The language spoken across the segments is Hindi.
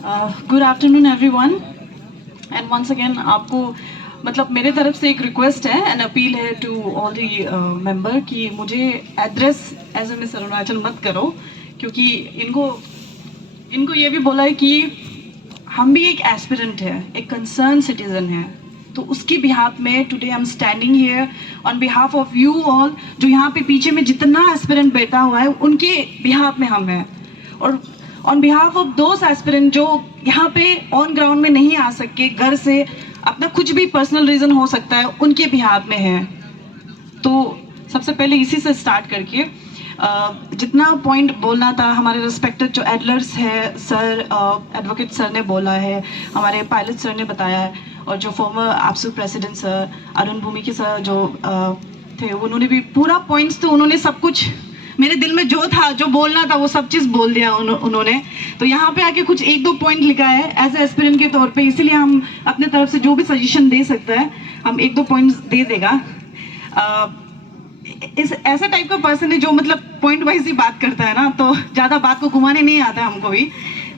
Good afternoon everyone and once again आपको मतलब मेरे तरफ से एक रिक्वेस्ट है एंड अपील है टू ऑल दी मेंबर कि मुझे address as a miss Arunachal मत करो, क्योंकि इनको ये भी बोला है कि हम भी एक एस्पिरेंट है, एक कंसर्न सिटीजन है, तो उसकी बिहाफ में today I am standing here on behalf of you all. जो यहाँ पे पीछे में जितना एस्पिरेंट बैठा हुआ है उनके बिहाफ में हम हैं, और on behalf of those aspirant जो यहाँ पे ऑन ग्राउंड में नहीं आ सके, घर से अपना कुछ भी पर्सनल रीजन हो सकता है, उनके बिहाफ में है। तो सबसे पहले इसी से स्टार्ट करके जितना पॉइंट बोलना था हमारे रिस्पेक्टेड जो एडलर्स है सर, एडवोकेट सर ने बोला है, हमारे पायलट सर ने बताया है, और जो former absolute president sir Arun भूमिकी सर जो थे उन्होंने भी पूरा पॉइंट्स, तो उन्होंने सब कुछ मेरे दिल में जो था, जो बोलना था वो सब चीज़ बोल दिया उन्होंने। तो यहाँ पे आके कुछ एक दो पॉइंट लिखा है एज ए एस्पिरेंट के तौर पे, इसीलिए हम अपने तरफ से जो भी सजेशन दे सकता है हम एक दो पॉइंट्स दे देगा। इस ऐसे टाइप का पर्सन है जो मतलब पॉइंट वाइज ही बात करता है ना, तो ज़्यादा बात को घुमाने नहीं आता हमको भी।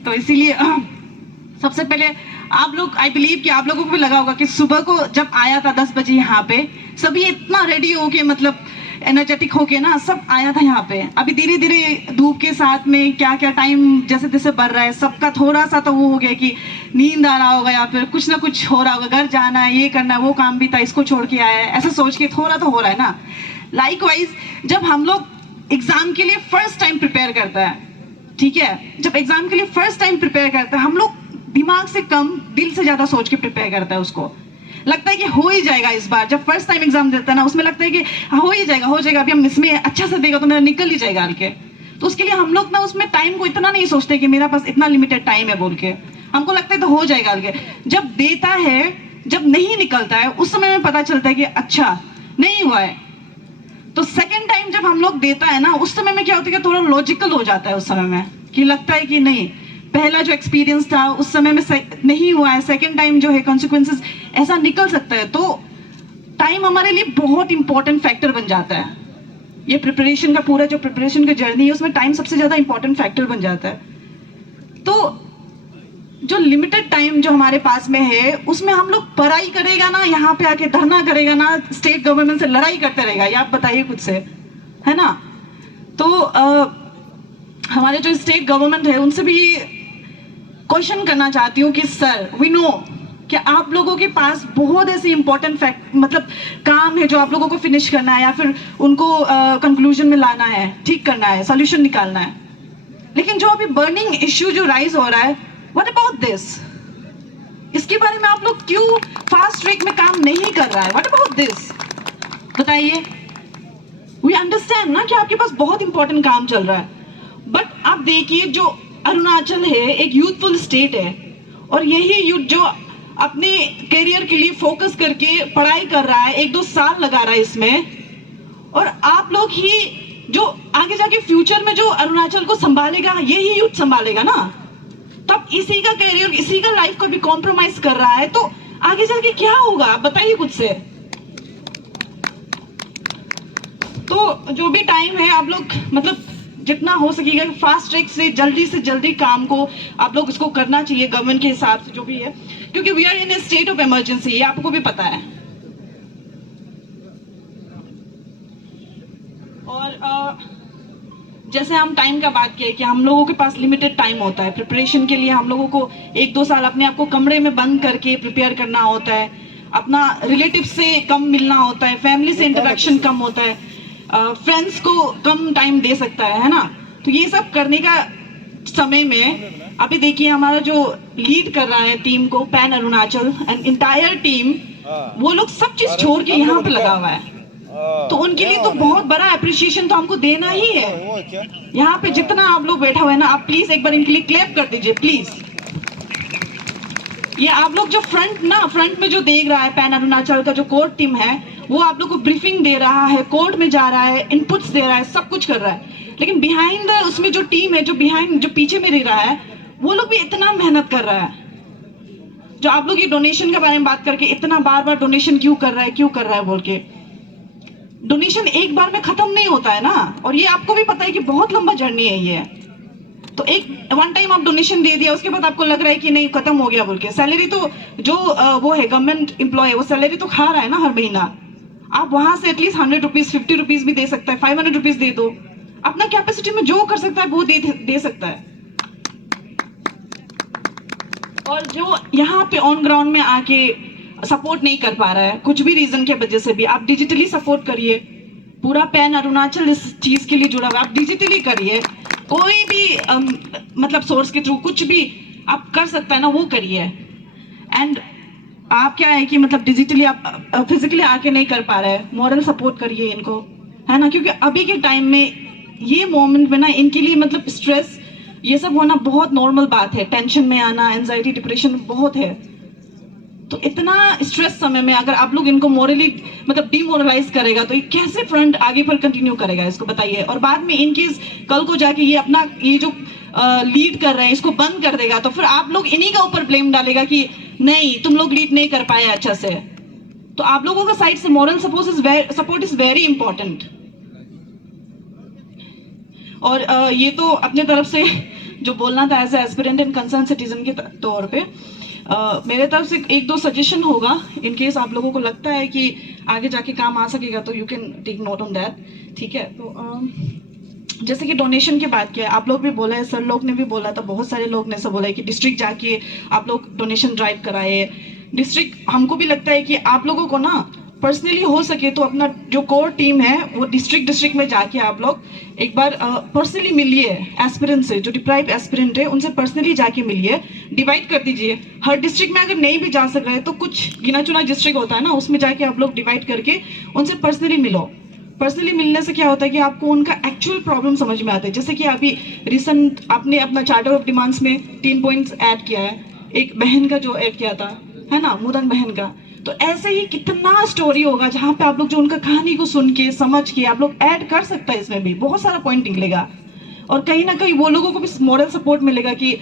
तो इसीलिए सबसे पहले आप लोग, आई बिलीव कि आप लोगों को भी लगा होगा कि सुबह को जब आया था 10 बजे यहाँ पे, सभी इतना रेडी होके मतलब एनर्जेटिक होके ना सब आया था यहाँ पे। अभी धीरे धीरे धूप के साथ में क्या क्या टाइम जैसे जैसे बढ़ रहा है, सबका थोड़ा सा तो वो हो गया कि नींद आ रहा होगा या फिर कुछ ना कुछ हो रहा होगा, घर जाना है, ये करना है, वो काम भी था, इसको छोड़ के आया है, ऐसा सोच के थोड़ा तो हो रहा है ना। लाइकवाइज जब हम लोग एग्जाम के लिए फर्स्ट टाइम प्रिपेयर करता है, ठीक है, जब एग्जाम के लिए फर्स्ट टाइम प्रिपेयर करता है हम लोग दिमाग से कम दिल से ज्यादा सोच के प्रिपेयर करता है। उसको लगता है कि हो ही जाएगा इस बार, जब फर्स्ट टाइम एग्जाम देता है ना उसमें लगता है कि हो ही जाएगा, हो जाएगा, अभी हम इसमें अच्छा से देगा तो मेरा निकल ही जाएगा हल्के। तो उसके लिए हम लोग ना उसमें टाइम को इतना नहीं सोचते कि मेरा पास इतना लिमिटेड टाइम है बोल के, हमको लगता है तो हो जाएगा हल्के। जब देता है, जब नहीं निकलता है, उस समय में पता चलता है कि अच्छा नहीं हुआ है। तो सेकेंड टाइम जब हम लोग देता है ना उस समय में क्या होता है कि थोड़ा लॉजिकल हो जाता है उस समय में, कि लगता है कि नहीं पहला जो एक्सपीरियंस था उस समय में नहीं हुआ है, सेकेंड टाइम जो है कॉन्सिक्वेंसेस ऐसा निकल सकता है। तो टाइम हमारे लिए बहुत इंपॉर्टेंट फैक्टर बन जाता है। ये प्रिपरेशन का पूरा जो प्रिपरेशन का जर्नी है उसमें टाइम सबसे ज्यादा इंपॉर्टेंट फैक्टर बन जाता है। तो जो लिमिटेड टाइम जो हमारे पास में है उसमें हम लोग पढ़ाई करेगा ना, यहाँ पे आके धरना करेगा ना, स्टेट गवर्नमेंट से लड़ाई करते रहेगा, ये आप बताइए खुद से, है ना। तो हमारे जो स्टेट गवर्नमेंट है उनसे भी क्वेश्चन करना चाहती हूँ कि सर वी नो कि आप लोगों के पास बहुत ऐसे इंपॉर्टेंट फैक्ट मतलब काम है जो आप लोगों को फिनिश करना है या फिर उनको कंक्लूजन में लाना है, ठीक करना है, सॉल्यूशन निकालना है, लेकिन जो अभी बर्निंग इश्यू जो राइज हो रहा है, व्हाट अबाउट दिस, इसके बारे में आप लोग क्यों फास्ट ट्रैक में काम नहीं कर रहा है? व्हाट अबाउट दिस बताइए। वी अंडरस्टैंड ना कि आपके पास बहुत इंपॉर्टेंट काम चल रहा है, बट आप देखिए जो अरुणाचल है एक यूथफुल स्टेट है, और यही यूथ जो अपने करियर के लिए फोकस करके पढ़ाई कर रहा है, 1-2 साल लगा रहा है इसमें, और आप लोग ही जो आगे जाके फ्यूचर में जो अरुणाचल को संभालेगा यही यूथ संभालेगा ना। तब इसी का करियर, इसी का लाइफ को भी कॉम्प्रोमाइज कर रहा है, तो आगे जाके क्या होगा बताइए खुद से। तो जो भी टाइम है आप लोग मतलब जितना हो सकेगा फास्ट ट्रैक से जल्दी काम को आप लोग इसको करना चाहिए गवर्नमेंट के हिसाब से जो भी है, क्योंकि we are in a state of emergency, ये आपको भी पता है। और जैसे हम टाइम का बात किए कि हम लोगों के पास लिमिटेड टाइम होता है प्रिपरेशन के लिए, हम लोगों को 1-2 साल अपने आप को कमरे में बंद करके प्रिपेयर करना होता है, अपना रिलेटिव से कम मिलना होता है, फैमिली से इंटरेक्शन कम होता है, फ्रेंड्स को कम टाइम दे सकता है ना। तो ये सब करने का समय में अभी देखिए हमारा जो लीड कर रहा है टीम को, pan Arunachal and entire team, वो लोग सब चीज छोड़ के यहाँ पे लगा हुआ है, तो उनके लिए तो बहुत बड़ा अप्रिशिएशन तो हमको देना ही है। यहाँ पे जितना आप लोग बैठा हुआ है ना, आप प्लीज एक बार इनके लिए क्लैप कर दीजिए प्लीज। ये आप लोग जो फ्रंट में जो देख रहा है पैन अरुणाचल का जो कोर टीम है, वो आप लोग को ब्रीफिंग दे रहा है, कोर्ट में जा रहा है, इनपुट्स दे रहा है, सब कुछ कर रहा है, लेकिन बिहाइंड उसमें जो टीम है, जो पीछे में रह रहा है, वो लोग भी इतना मेहनत कर रहा है। जो आप लोग ये डोनेशन के बारे में बात करके इतना बार डोनेशन क्यों कर रहा है बोल के, डोनेशन एक बार में खत्म नहीं होता है ना, और ये आपको भी पता है कि बहुत लंबा जर्नी है ये। तो एक वन टाइम आप डोनेशन दे दिया, उसके बाद आपको लग रहा है कि नहीं खत्म हो गया बोल के, सैलरी तो जो वो है गवर्नमेंट एम्प्लॉय, वो सैलरी तो खा रहा है ना हर महीना, आप वहां से एटलीस्ट 100 रुपीज 50 रुपीज भी दे सकता है, 500 रुपीज दे दो, अपना कैपेसिटी में जो कर सकता है वो दे सकता है। और जो यहाँ पे ऑन ग्राउंड में आके सपोर्ट नहीं कर पा रहा है कुछ भी रीजन के वजह से भी, आप डिजिटली सपोर्ट करिए। पूरा पैन अरुणाचल इस चीज के लिए जुड़ा हुआ है, आप डिजिटली करिए, कोई भी मतलब सोर्स के थ्रू कुछ भी आप कर सकता है ना वो करिए। एंड आप क्या है कि मतलब डिजिटली आप फिजिकली आके नहीं कर पा रहे हैं, मॉरल सपोर्ट करिए इनको, है ना, क्योंकि अभी के टाइम में ये मोमेंट में ना इनके लिए मतलब स्ट्रेस ये सब होना बहुत नॉर्मल बात है, टेंशन में आना, एंजाइटी डिप्रेशन बहुत है। तो इतना स्ट्रेस समय में अगर आप लोग इनको मोरली मतलब डिमोरलाइज करेगा तो ये कैसे फ्रंट आगे पर कंटिन्यू करेगा, इसको बताइए। और बाद में इनकेस कल को जाके ये अपना ये जो लीड कर रहे हैं इसको बंद कर देगा तो फिर आप लोग इन्हीं का ऊपर ब्लेम डालेगा कि नहीं तुम लोग लीड नहीं कर पाए अच्छा से। तो आप लोगों का साइड से moral support is very important. और ये तो अपने तरफ से जो बोलना था as aspirant and concern citizen के तौर पे मेरे तरफ से एक दो सजेशन होगा, इन केस आप लोगों को लगता है कि आगे जाके काम आ सकेगा तो you can take note on that, ठीक है। तो जैसे कि डोनेशन की बात किया, आप लोग भी बोला है, सर लोग ने भी बोला था, बहुत सारे लोग ने सब बोला है कि डिस्ट्रिक्ट जाके आप लोग डोनेशन ड्राइव कराए। डिस्ट्रिक्ट हमको भी लगता है कि आप लोगों को ना पर्सनली हो सके तो अपना जो कोर टीम है वो डिस्ट्रिक्ट में जाके आप लोग एक बार पर्सनली मिलिए एस्पिरेंट से, जो डिप्राइव एस्पिरेंट है उनसे पर्सनली जाके मिलिए, डिवाइड कर दीजिए। हर डिस्ट्रिक्ट में अगर नहीं भी जा सक रहे तो कुछ गिना चुना डिस्ट्रिक्ट होता है ना, उसमें जाके आप लोग डिवाइड करके उनसे पर्सनली मिलो। पर्सनली मिलने से क्या होता है कि आपको उनका एक्चुअल प्रॉब्लम समझ में आता है। जैसे कि अभी रिसेंट आपने अपना चार्टर ऑफ डिमांड्स में 3 पॉइंट्स ऐड किया है, एक बहन का जो ऐड किया था है ना, मुदन बहन का, तो ऐसे ही कितना स्टोरी होगा जहां पे आप लोग जो उनका कहानी को सुन के समझ के आप लोग ऐड कर सकता है, इसमें भी बहुत सारा पॉइंट निकलेगा। और कहीं ना कहीं वो लोगों को भी मॉरल सपोर्ट मिलेगा कि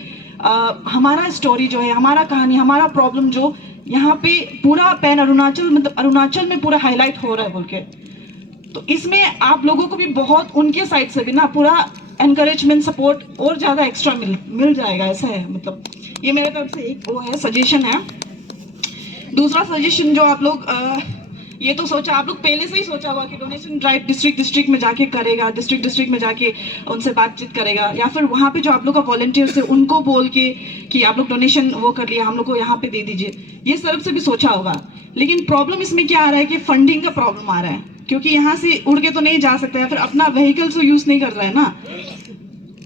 हमारा स्टोरी जो है, हमारा कहानी, हमारा प्रॉब्लम जो यहाँ पे पूरा पैन अरुणाचल मतलब अरुणाचल में पूरा हाईलाइट हो रहा है बोल के, तो इसमें आप लोगों को भी बहुत उनके साइड से भी ना पूरा एनकरेजमेंट सपोर्ट और ज्यादा एक्स्ट्रा मिल जाएगा, ऐसा है। मतलब ये मेरे तरफ से एक वो है सजेशन है। दूसरा सजेशन जो आप लोग ये तो सोचा, आप लोग पहले से ही सोचा होगा कि डोनेशन ड्राइव डिस्ट्रिक्ट में जाके करेगा, डिस्ट्रिक्ट में जाके उनसे बातचीत करेगा, या फिर वहाँ पे जो आप लोग का वॉलंटियर्स है उनको बोल के कि आप लोग डोनेशन वो कर लिया, हम लोग को यहाँ पे दे दीजिए, ये तरफ से भी सोचा होगा। लेकिन प्रॉब्लम इसमें क्या आ रहा है कि फंडिंग का प्रॉब्लम आ रहा है, क्योंकि यहाँ से उड़ के तो नहीं जा सकता है, फिर अपना व्हीकल तो यूज नहीं कर रहा है ना।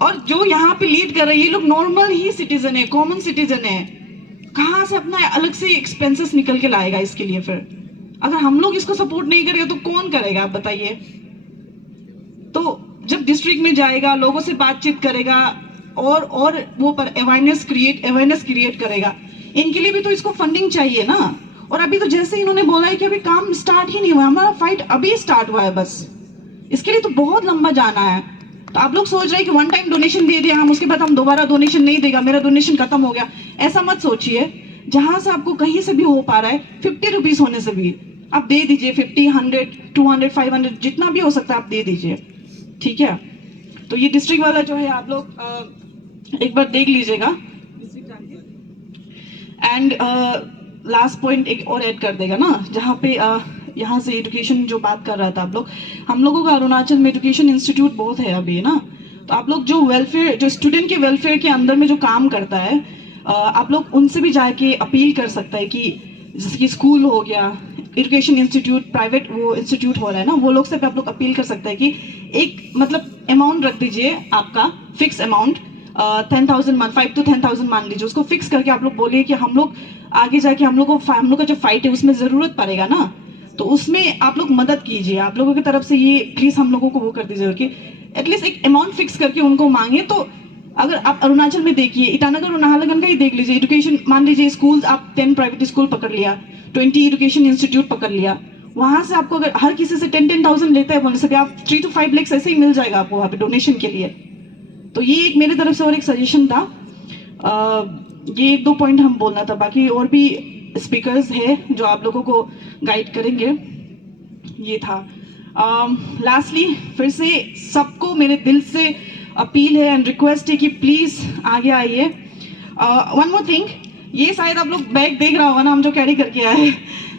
और जो यहाँ पे लीड कर रहे हैं ये लोग नॉर्मल ही सिटीजन है, कॉमन सिटीजन है, कहाँ से अपना अलग से एक्सपेंसेस निकल के लाएगा इसके लिए। फिर अगर हम लोग इसको सपोर्ट नहीं करेंगे तो कौन करेगा, आप बताइए। तो जब डिस्ट्रिक्ट में जाएगा, लोगों से बातचीत करेगा और वो पर अवेयरनेस क्रिएट करेगा, इनके लिए भी तो इसको फंडिंग चाहिए ना। और अभी तो जैसे इन्होंने बोला है कि अभी काम स्टार्ट ही नहीं हुआ, हमारा फाइट अभी स्टार्ट हुआ है, बस इसके लिए तो बहुत लंबा जाना है। तो आप लोग सोच रहे हैं कि वन टाइम डोनेशन दे दिया हम, उसके बाद हम दोबारा डोनेशन नहीं देगा, मेरा डोनेशन खत्म हो गया, ऐसा मत सोचिए। जहां से आपको कहीं से भी हो पा रहा है, 50 रुपीज होने से भी आप दे दीजिए, 50, 100, 200, 500 जितना भी हो सकता है आप दे दीजिए, ठीक है। तो ये डिस्ट्रिक्ट वाला जो है आप लोग एक बार देख लीजिएगा। एंड लास्ट पॉइंट एक और ऐड कर देगा ना, जहाँ पे यहाँ से एजुकेशन जो बात कर रहा था आप लोग, हम लोगों का अरुणाचल में एजुकेशन इंस्टीट्यूट बहुत है अभी ना। तो आप लोग जो वेलफेयर, जो स्टूडेंट के वेलफेयर के अंदर में जो काम करता है, आप लोग उनसे भी जाके अपील कर सकता है कि जैसे कि स्कूल हो गया, एजुकेशन इंस्टीट्यूट, प्राइवेट वो इंस्टीट्यूट हो रहा है ना, वो लोग से भी आप लोग अपील कर सकते हैं कि एक मतलब अमाउंट रख दीजिए, आपका फिक्स अमाउंट 10,000 5 to 10,000 मान लीजिए, उसको फिक्स करके आप लोग बोलिए कि हम लोग आगे जाके हम लोग का जो फाइट है उसमें जरूरत पड़ेगा ना, तो उसमें आप लोग मदद कीजिए। आप लोगों की तरफ से ये प्लीज हम लोगों को वो कर दीजिए कि एटलीस्ट एक अमाउंट फिक्स करके उनको मांगे। तो अगर आप अरुणाचल में देखिए, ईटानगर और नाहरलगुन का ही देख लीजिए, एजुकेशन मान लीजिए स्कूल आप 10 प्राइवेट स्कूल पकड़ लिया, 20 एजुकेशन इंस्टीट्यूट पकड़ लिया, वहां से आपको अगर हर किसी से 10,000 लेता है बोलने से भी आप 3 to 5 lakhs ऐसे ही मिल जाएगा आपको वहाँ पे डोनेशन के लिए। तो ये एक मेरे तरफ से और एक सजेशन था। ये 1-2 पॉइंट हम बोलना था, बाकी और भी स्पीकर्स है जो आप लोगों को गाइड करेंगे, ये था। लास्टली फिर से सबको मेरे दिल से अपील है एंड रिक्वेस्ट है कि प्लीज आगे आइए। वन मोर थिंग, ये शायद आप लोग बैग देख रहा होगा ना हम जो कैरी करके आए,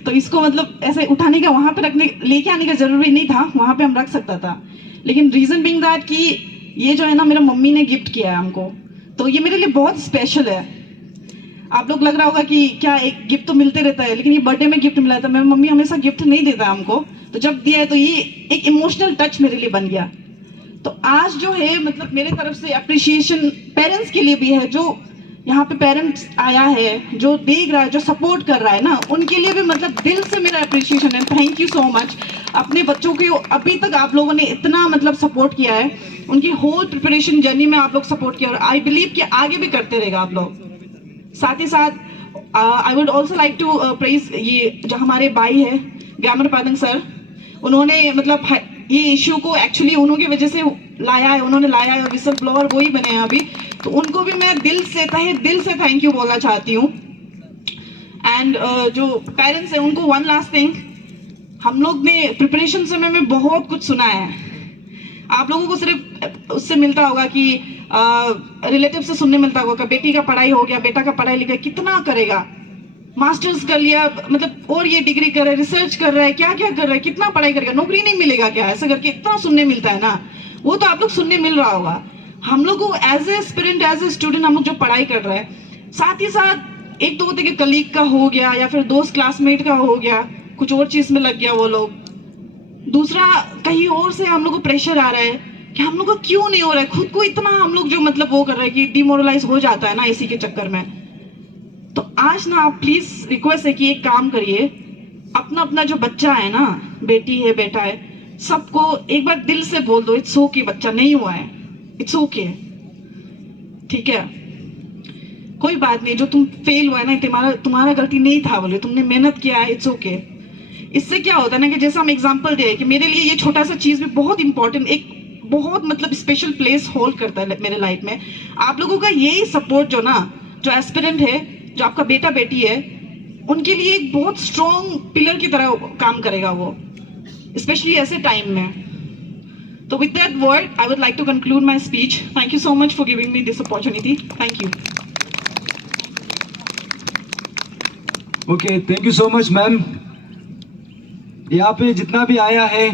तो इसको मतलब ऐसे उठाने का वहां पे रखने लेके आने का जरूरी नहीं था, वहां पे हम रख सकता था, लेकिन रीजन बीइंग दैट कि ये जो है ना मेरा मम्मी ने गिफ्ट किया है हमको, तो ये मेरे लिए बहुत स्पेशल है। आप लोग लग रहा होगा कि क्या एक गिफ्ट तो मिलते रहता है, लेकिन ये बर्थडे में गिफ्ट मिला था। मेरी मम्मी हमेशा गिफ्ट नहीं देता हमको, तो जब दिया है तो ये एक इमोशनल टच मेरे लिए बन गया। तो आज जो है मतलब मेरे तरफ से अप्रिशिएशन पेरेंट्स के लिए भी है, जो यहाँ पे पेरेंट्स आया है, जो देख रहा है, जो सपोर्ट कर रहा है ना, उनके लिए भी मतलब दिल से मेरा अप्रिशिएशन है। Thank you so much. अपने बच्चों के अभी तक आप लोगों ने इतना मतलब सपोर्ट किया है, उनकी होल प्रिपरेशन जर्नी में आप लोग सपोर्ट किया, और आई बिलीव कि आगे भी करते रहेगा आप लोग। साथ ही साथ I would also like to praise ये जो हमारे भाई है ग्यामर पादंग सर, उन्होंने मतलब ये इश्यू को एक्चुअली उन्होंने वजह से लाया है, उन्होंने लाया है, विसल ब्लोअर वही बने हैं अभी, तो उनको भी मैं दिल से तहे दिल से थैंक यू बोलना चाहती हूँ। एंड जो पेरेंट्स हैं उनको वन लास्ट थिंग, हम लोग ने प्रिपरेशन समय में बहुत कुछ सुना है। आप लोगों को सिर्फ उससे मिलता होगा कि रिलेटिव से सुनने मिलता होगा कि बेटी का पढ़ाई हो गया, बेटा का पढ़ाई लिखा कितना करेगा, मास्टर्स कर लिया मतलब और ये डिग्री कर रहा है, रिसर्च कर रहा है, क्या क्या कर रहा है, कितना पढ़ाई करेगा, नौकरी नहीं मिलेगा क्या, ऐसा करके इतना सुनने मिलता है ना, वो तो आप लोग सुनने मिल रहा होगा। हम लोग को as a aspirant, as a student हम लोग जो पढ़ाई कर रहे हैं, साथ ही साथ एक दो के कलीग का हो गया या फिर दोस्त क्लासमेट का हो गया, कुछ और चीज में लग गया वो लोग, दूसरा कहीं और से हम लोग को प्रेशर आ रहा है कि हम लोग को क्यों नहीं हो रहा है, खुद को इतना हम लोग जो मतलब वो कर रहे हैं कि डिमोरलाइज हो जाता है ना इसी के चक्कर में। तो आज ना आप प्लीज रिक्वेस्ट है कि एक काम करिए, अपना अपना जो बच्चा है ना, बेटी है बेटा है, सबको एक बार दिल से बोल दो इट्स ओके, बच्चा नहीं हुआ है, इट्स ओके, ठीक है, कोई बात नहीं, जो तुम फेल हुआ है ना तुम्हारा गलती नहीं था, बोले तुमने मेहनत किया है, इट्स ओके। इससे क्या होता है ना कि जैसे हम एग्जांपल दे कि मेरे लिए ये छोटा सा चीज भी बहुत इंपॉर्टेंट, एक बहुत मतलब स्पेशल प्लेस होल्ड करता है मेरे लाइफ में। आप लोगों का यही सपोर्ट जो ना, जो एस्पिरेंट है, जो आपका बेटा बेटी है, उनके लिए एक बहुत स्ट्रॉन्ग पिलर की तरह काम करेगा वो, स्पेशली ऐसे टाइम में। तो with that word I would like to conclude my speech. Thank you so much for giving me this opportunity. Thank you. Okay, thank you so much ma'am. यहाँ पे जितना भी आया है